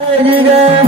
Yeah.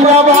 Prabha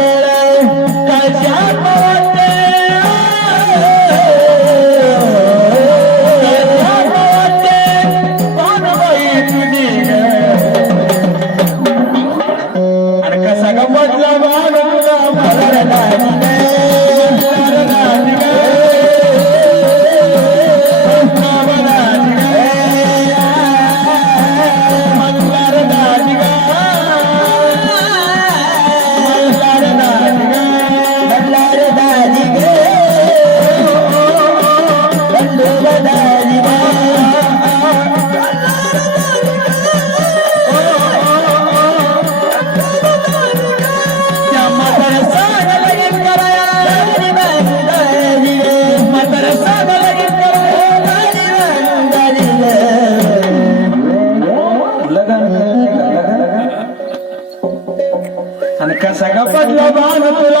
Subhan Allah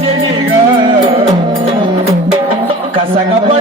like, I'm like,